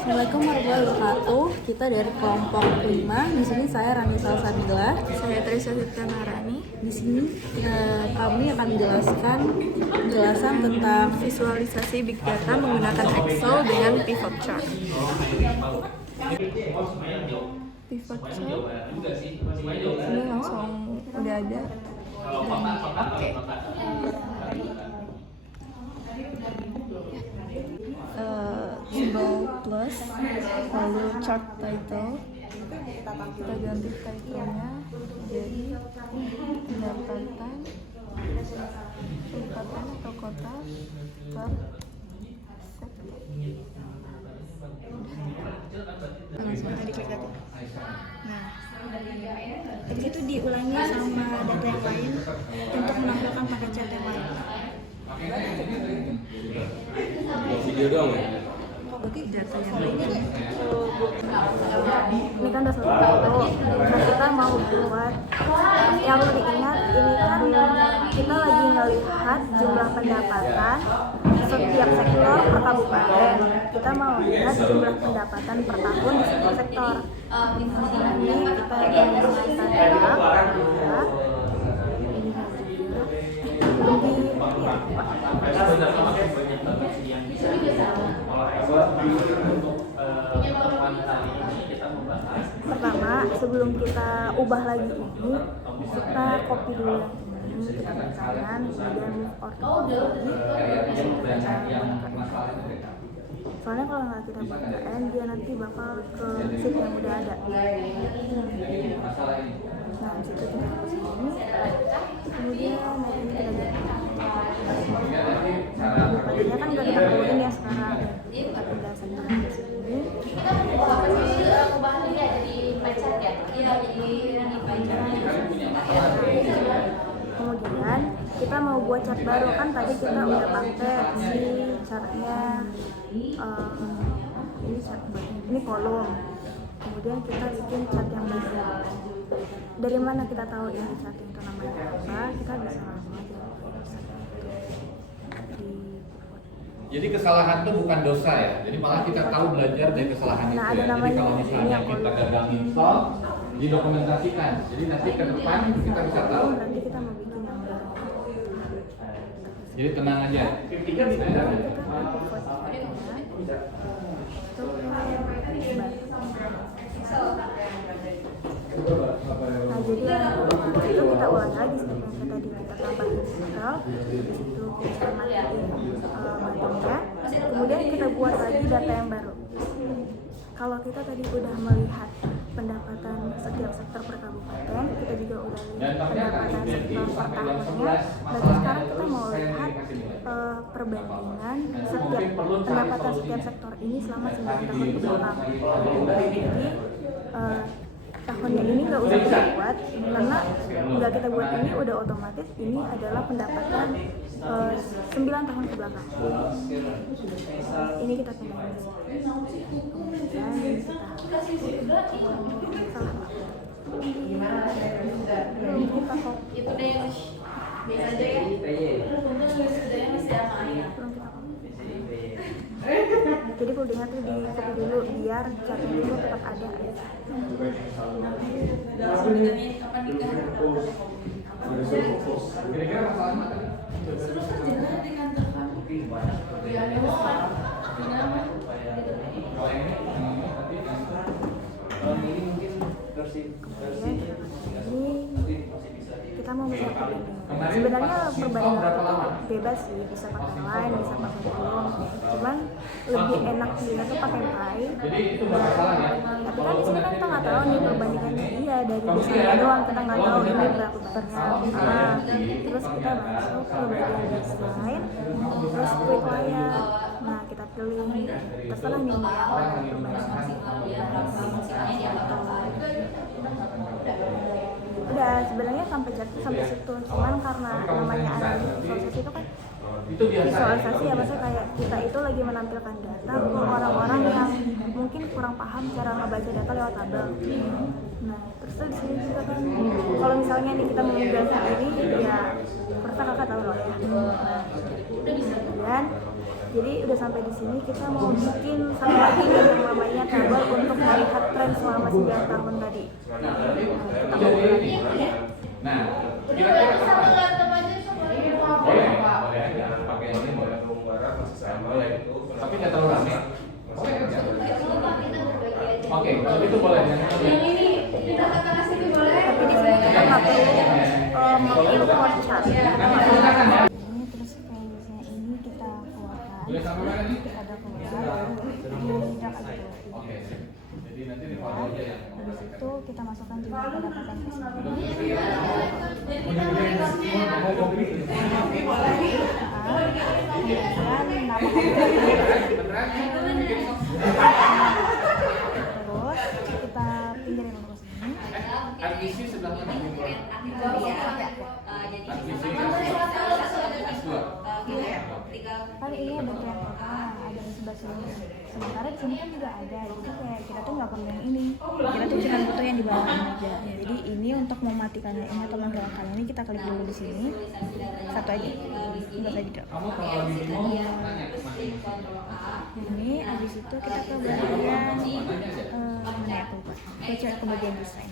Assalamualaikum warahmatullahi wabarakatuh. Kita dari kelompok 5. Di sini saya Rani Salsabila. Saya Teresa Tirtanarani. Di sini kami akan menjelaskan penjelasan tentang Visualisasi Big Data menggunakan Excel dengan pivot chart. Pivot chart ini langsung udah ada. Oke. Simbol plus, lalu chart title. Kita ganti title-nya jadi pendapatan atau kota per sektor. Langsung tadi klik data. Nah, habis itu diulangi sama data yang lain untuk menampilkan paket chart yang lain. Video doang ya? berarti data yang lainnya. Ini kan udah selesai tuh. Nah, kita mau buat yang perlu diingat, ini kan kita lagi ngelihat jumlah pendapatan setiap sektor per kabupaten. Kita mau lihat jumlah pendapatan per tahun di setiap sektor. Ini kita pertama, sebelum kita ubah lagi ini, kita copy dulu yang ini, kita ke kanan, kemudian move order lagi. Soalnya kalau nggak kita bukain, dia nanti bakal ke sheet yang udah ada. Nah, situ kita ke sini, kemudian ini kita ganti. Tadinya kan udah kita keluarin ya, sekarang kita pindah sektor ke sini. Kemudian kita mau buat chart baru, kan tadi kita udah pakai si chartnya ini chart baru, ini kolom. Kemudian kita bikin chart yang baru. Dari mana kita tahu ini chart itu namanya apa? Kita bisa langsung aja. Jadi kesalahan itu bukan dosa ya. Jadi malah kita tahu belajar dari kesalahan itu Ada ya. Jadi namanya kalau misalnya kita gagal install, didokumentasikan. Jadi nanti ke depan kita bisa tahu. Nanti kita mau bikin yang baru. Jadi tenang aja. Nah, jadi itu kita ulang lagi seperti yang tadi kita tambahin Excel, di situ kita matiin buttonnya, kemudian kita buat lagi data yang baru. Kalau kita tadi udah melihat pendapatan setiap sektor per kabupaten, kita juga udah lihat pendapatan sektor per tahunnya. Berarti sekarang kita mau lihat perbandingan setiap pendapatan setiap sektor ini selama 9 tahun ke belakang. Jadi tahunnya ini nggak usah kita buat, karena nggak kita buat ini udah otomatis ini adalah pendapatan 9 tahun ke belakang. Ini kita pindahin ke sini. Dan ini kita salah. Kita copy. Itu deh yang biasa aja ya. Jadi foldingnya tuh di copy dulu biar chartnya itu tetap ada. Kira-kira masalah mana? Suruh kerja di kantor kamu. Ya, ini mungkin versi kita mau melihat perbandingan. Sebenarnya perbandingan itu bebas sih, bisa pakai line, bisa pakai kolom. Cuman lebih enak dia tuh pakai pie. Tapi kan di sini kan kita nggak tahu nih perbandingannya dia dari desainnya doang, kita nggak tahu ini berapa besarnya. Terus kita masuk ke bagian desain, terus quick layout. Nah, kita pilih terserah nih mau yang mana perbandingan. Udah, sebenarnya sampai jatuh sampai situ, cuman karena namanya visualisasi itu kan visualisasi ya, maksudnya kayak kita itu lagi menampilkan data ke orang-orang yang mungkin kurang paham cara ngebaca data lewat tabel. Nah, terus di sini juga kan kalau misalnya nih kita menjelaskan ini ya pertama kakak tahu loh ya. Nah, kemudian jadi udah sampai di sini kita mau bikin satu lagi yang tabel untuk melihat tren selama 9 tahun tadi. Kita mau lagi. Nah, kira-kira kapan? Boleh, boleh aja. Pakai ini boleh. Boleh. Tapi nggak terlalu rame. Oke, kalau itu boleh. Tapi di sini kita nggak perlu mengimport chart. Kita nggak perlu. Ini terus kayak misalnya ini kita keluarkan, Boleh sama kan? ada keluar, tidak ada. Oke. Jadi nanti di follow aja ya. Habis itu kita masukkan jumlah pendapatan ke sini. Kemudian nama terus kita pinggirin dulu sini. Admisi sebelah mana? Admisi S2. Kan ini ada tren total, ada di sebelah sini. Sementara di sini kan juga ada, jadi kayak kita tuh nggak perlu yang ini. Kita tuh cuma butuh yang di bawah aja. Jadi ini untuk mematikannya ini atau menghilangkan ini kita klik dulu di sini. Satu aja, enggak usah jeda. Kamu kalau lagi bingung nanya ke mana? Ini habis itu kita ke bagian mana ya aku lupa. Baca ke bagian desain.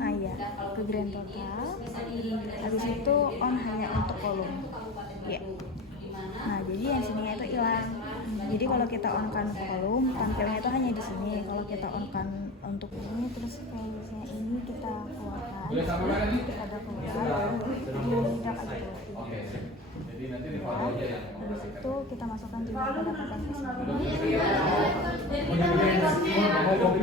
Ah ya, ke grand total. Habis itu on hanya untuk kolom. Ya. Nah, jadi yang sininya itu hilang. Jadi kalau kita on kan kolom, tampilnya itu hanya di sini. Kalau kita on kan untuk ini terus kayak misalnya ini kita keluarkan. Boleh sama kan? Ada keluar. Tidak ada. Oke. Jadi nanti di follow aja ya. Habis itu kita masukkan jumlah pendapatan ke sini. Kemudian nama terus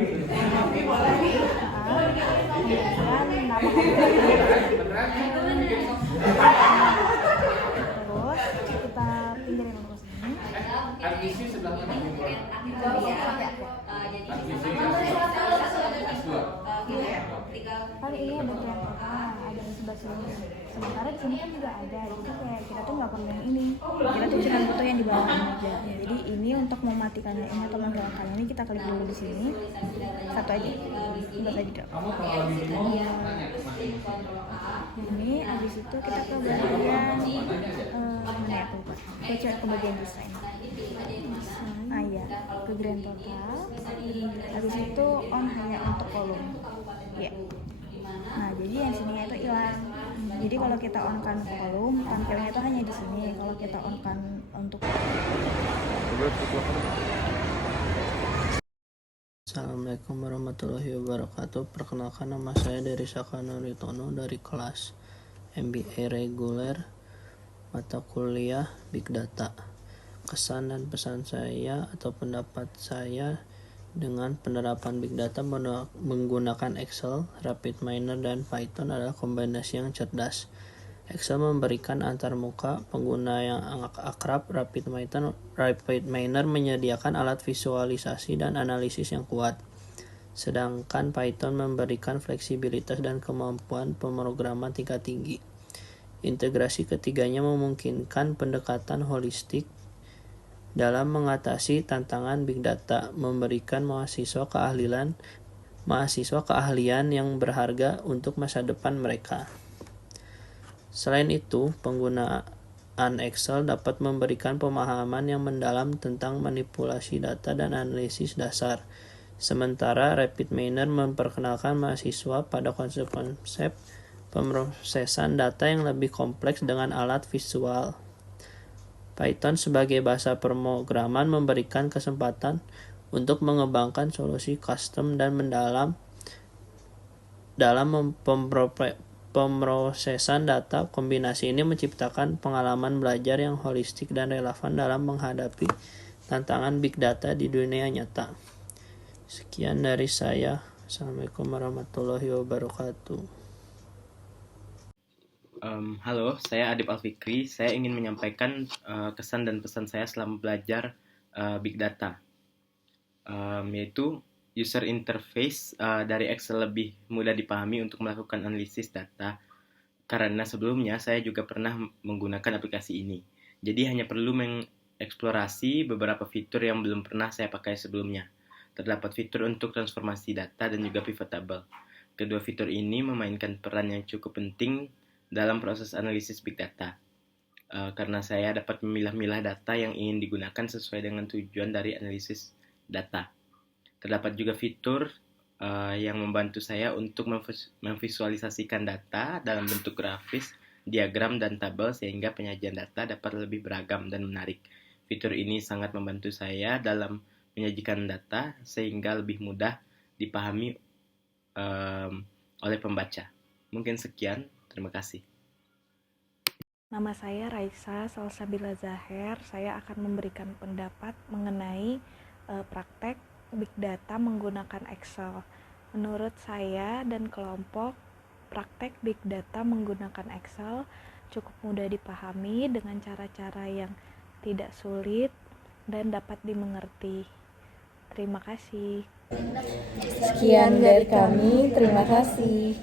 kita pinggirin dulu sini. Admisi sebelah mana? Admisi S2. Kan ini ada tren total, ada di sebelah sini. Sementara di sini kan juga ada, jadi kayak kita tuh nggak perlu yang ini. Kita tuh cuma butuh yang di bawah aja. Jadi ini untuk mematikannya ini atau menghilangkan ini kita klik dulu di sini. Satu aja, enggak usah jeda. Kamu kalau lagi bingung nanya ke mana? Ini habis itu kita ke bagian mana ya aku lupa. Baca ke bagian desain. Ah ya, ke grand total. Habis itu on hanya untuk kolom. Ya. Nah, jadi yang sininya itu hilang. Jadi kalau kita on kan kolom, tampilnya itu hanya di sini. Kalau kita on kan untuk Assalamualaikum warahmatullahi wabarakatuh. Perkenalkan, nama saya Dery Sakana Ritono dari kelas MBA reguler mata kuliah Big Data. Kesan dan pesan saya atau pendapat saya dengan penerapan Big Data menggunakan Excel, RapidMiner, dan Python adalah kombinasi yang cerdas. Excel memberikan antarmuka pengguna yang akrab. RapidMiner menyediakan alat visualisasi dan analisis yang kuat. Sedangkan Python memberikan fleksibilitas dan kemampuan pemrograman tingkat tinggi. Integrasi ketiganya memungkinkan pendekatan holistik dalam mengatasi tantangan Big Data, memberikan mahasiswa keahlian yang berharga untuk masa depan mereka. Selain itu, penggunaan Excel dapat memberikan pemahaman yang mendalam tentang manipulasi data dan analisis dasar. Sementara RapidMiner memperkenalkan mahasiswa pada konsep-konsep pemrosesan data yang lebih kompleks dengan alat visual. Python sebagai bahasa pemrograman memberikan kesempatan untuk mengembangkan solusi custom dan mendalam dalam pemrosesan data. Kombinasi ini menciptakan pengalaman belajar yang holistik dan relevan dalam menghadapi tantangan big data di dunia nyata. Sekian dari saya. Assalamualaikum warahmatullahi wabarakatuh. Halo, saya Adib Alfikri. Saya ingin menyampaikan kesan dan pesan saya selama belajar Big Data, yaitu user interface dari Excel lebih mudah dipahami untuk melakukan analisis data, karena sebelumnya saya juga pernah menggunakan aplikasi ini. Jadi hanya perlu mengeksplorasi beberapa fitur yang belum pernah saya pakai sebelumnya. Terdapat fitur untuk transformasi data dan juga pivot table. Kedua fitur ini memainkan peran yang cukup penting dalam proses analisis Big Data, karena saya dapat memilah-milah data yang ingin digunakan sesuai dengan tujuan dari analisis data. Terdapat juga fitur yang membantu saya untuk memvisualisasikan data dalam bentuk grafis, diagram, dan tabel sehingga penyajian data dapat lebih beragam dan menarik. Fitur ini sangat membantu saya dalam menyajikan data sehingga lebih mudah dipahami oleh pembaca. Mungkin sekian, terima kasih. Nama saya Raisa Salsabila Zahir. Saya akan memberikan pendapat mengenai praktek Big Data menggunakan Excel. Menurut saya dan kelompok, praktek Big Data menggunakan Excel cukup mudah dipahami dengan cara-cara yang tidak sulit dan dapat dimengerti. Terima kasih. Sekian dari kami, terima kasih.